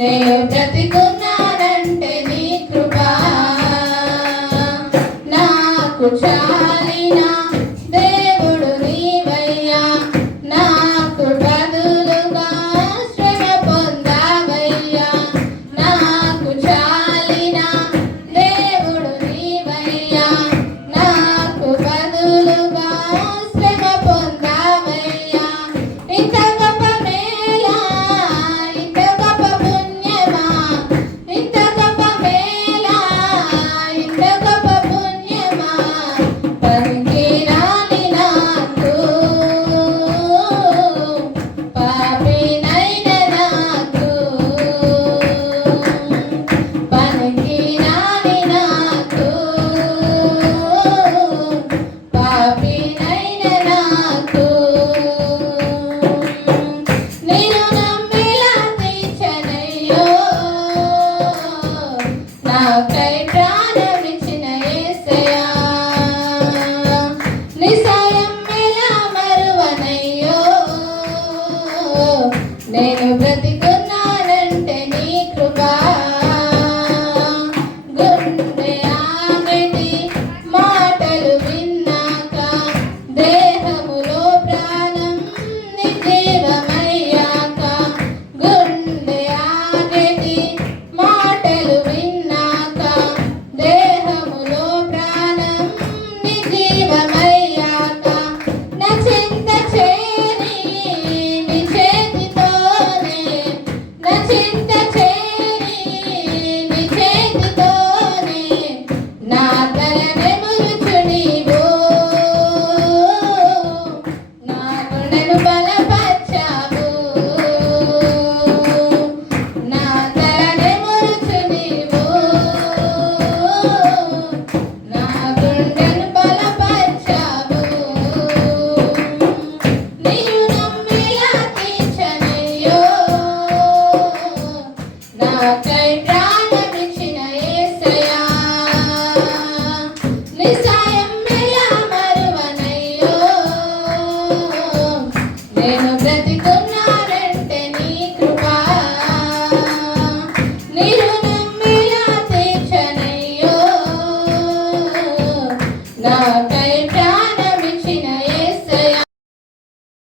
నేను బ్రతికున్నానంటే నీ కృప నాకు చాలిన దేవుడు నీవయ్యా నాకు బదులుగా శ్రమ పొందావయ్యా నాకు చాలిన దేవుడు నీవయ్యా నాకు బదులుగా శ్రమ పొందావయ్యా ఇంత గొప్ప మేలా ఇంత గొప్ప పుణ్యమా ఇంత గొప్ప మేలా ఇంత గొప్ప పుణ్యమా పనికిరాని నాకు పాపినైన నాకు పనికిరాని నాకు పాపినైన నాకు నేను నమ్మేలా తీర్చనయ్యో నాకై ప్రాణమిచ్చిన యేసయ్యా నీ సాయం ఎలా మరువనయ్యో నేను